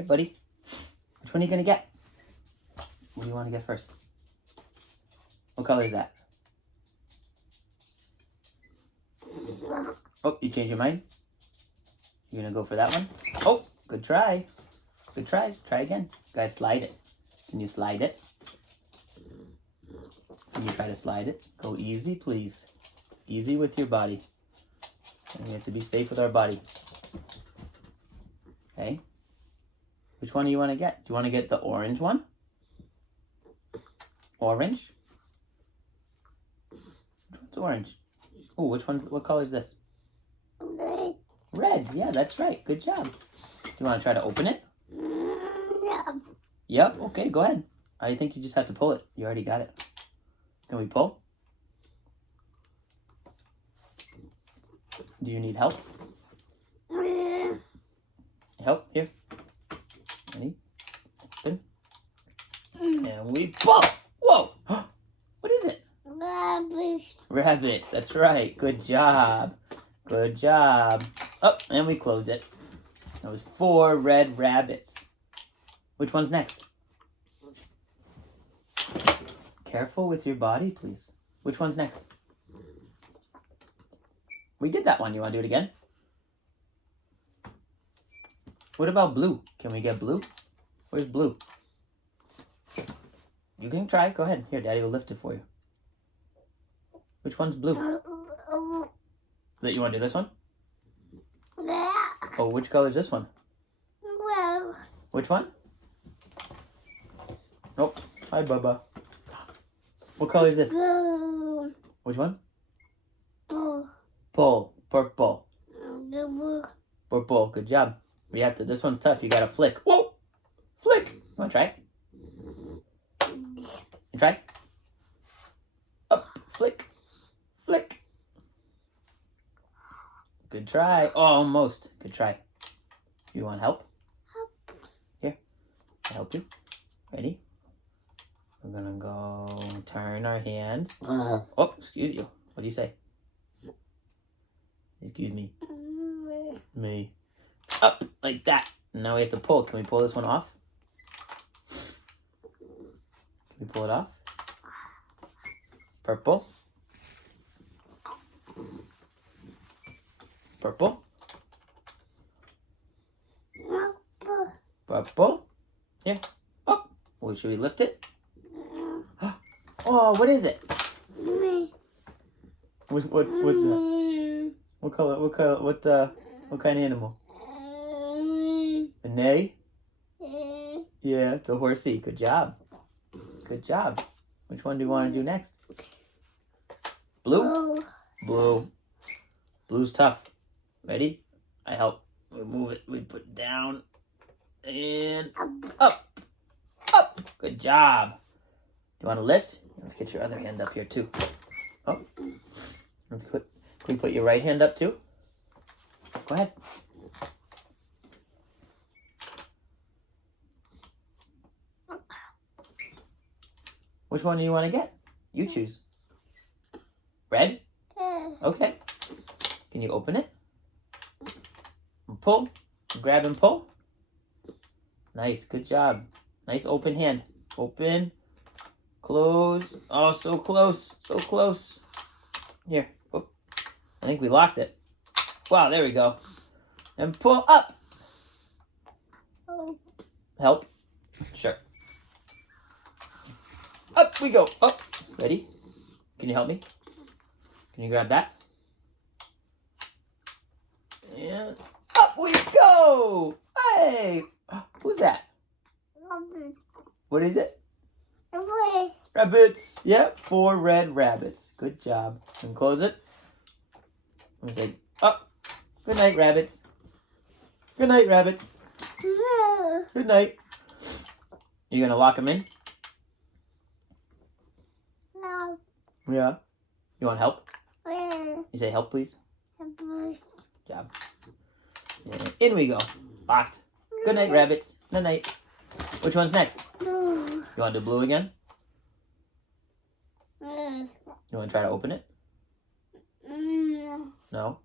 Hey, buddy. Which one are you going to get? What do you want to get first? What color is that? Oh, you changed your mind? You're going to go for that one? Oh, good try. Good try. Try again. Guys, slide it. Can you slide it? Can you try to slide it? Go easy, please. Easy with your body. And we have to be safe with our body. Okay. Which one do you want to get? Do you want to get the orange one? Orange? Which one's orange? Oh, what color is this? Red. Red. Yeah, that's right. Good job. You want to try to open it? Yeah. Yep. Okay, go ahead. I think you just have to pull it. You already got it. Can we pull? Do you need help? Help? Here. Ready? Open. And we pull. Whoa! What is it? Rabbits. Rabbits. That's right. Good job. Good job. Oh, and we close it. That was 4 red rabbits. Which one's next? Careful with your body, please. Which one's next? We did that one. You want to do it again? What about blue? Can we get blue? Where's blue? You can try. Go ahead. Here, Daddy will lift it for you. Which one's blue? That you want to do this one? Oh, which color is this one? Well, Which one? Oh, hi, Bubba. What color is this? blue. Which one? Blue. Purple. Purple. Blue. Purple. Good job. We have to. This one's tough. You gotta flick. Whoa! Flick. You wanna try? You try? Up. Flick. Flick. Good try. Oh, almost. Good try. You want help? Here. I'll help you. Ready? We're gonna go turn our hand. Oh, excuse you. What do you say? Excuse me. Me. Up like that. Now we have to pull. Can we pull this one off? Can we pull it off? Purple. Purple. Purple. Here. Oh. Well, should we lift it? Oh, what is it? What's that? What color? What color? What kind of animal? A neigh? Yeah, it's a horsey. Good job. Good job. Which one do you want to do next? Blue? Blue. Blue's tough. Ready? I help. We move it. We put it down. And up. Up. Good job. You want to lift? Let's get your other hand up here too. Oh. Let's put. Can we put your right hand up too? Go ahead. Which one do you want to get? You choose. Red? Okay. Can you open it? And pull. Grab and pull. Nice. Good job. Nice open hand. Open. Close. Oh, so close. So close. Here. Oh. I think we locked it. Wow, there we go. And pull up. Help? Sure. Up we go. Up. Ready? Can you help me? Can you grab that? And up we go. Hey. Who's that? What is it? Rabbits. Yep. 4 red rabbits. Good job. And close it. And say, up. Good night, rabbits. Good night, rabbits. Good night. You gonna lock them in? No. Yeah. You want help? You say help, please. Good job. And in we go. Locked. Good night, rabbits. Good night. Which one's next? Blue. You want to do blue again? You want to try to open it? No?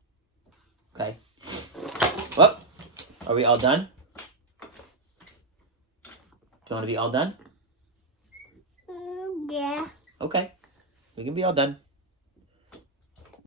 Okay. Well, are we all done? you want to be all done? Yeah. Okay. We can be all done.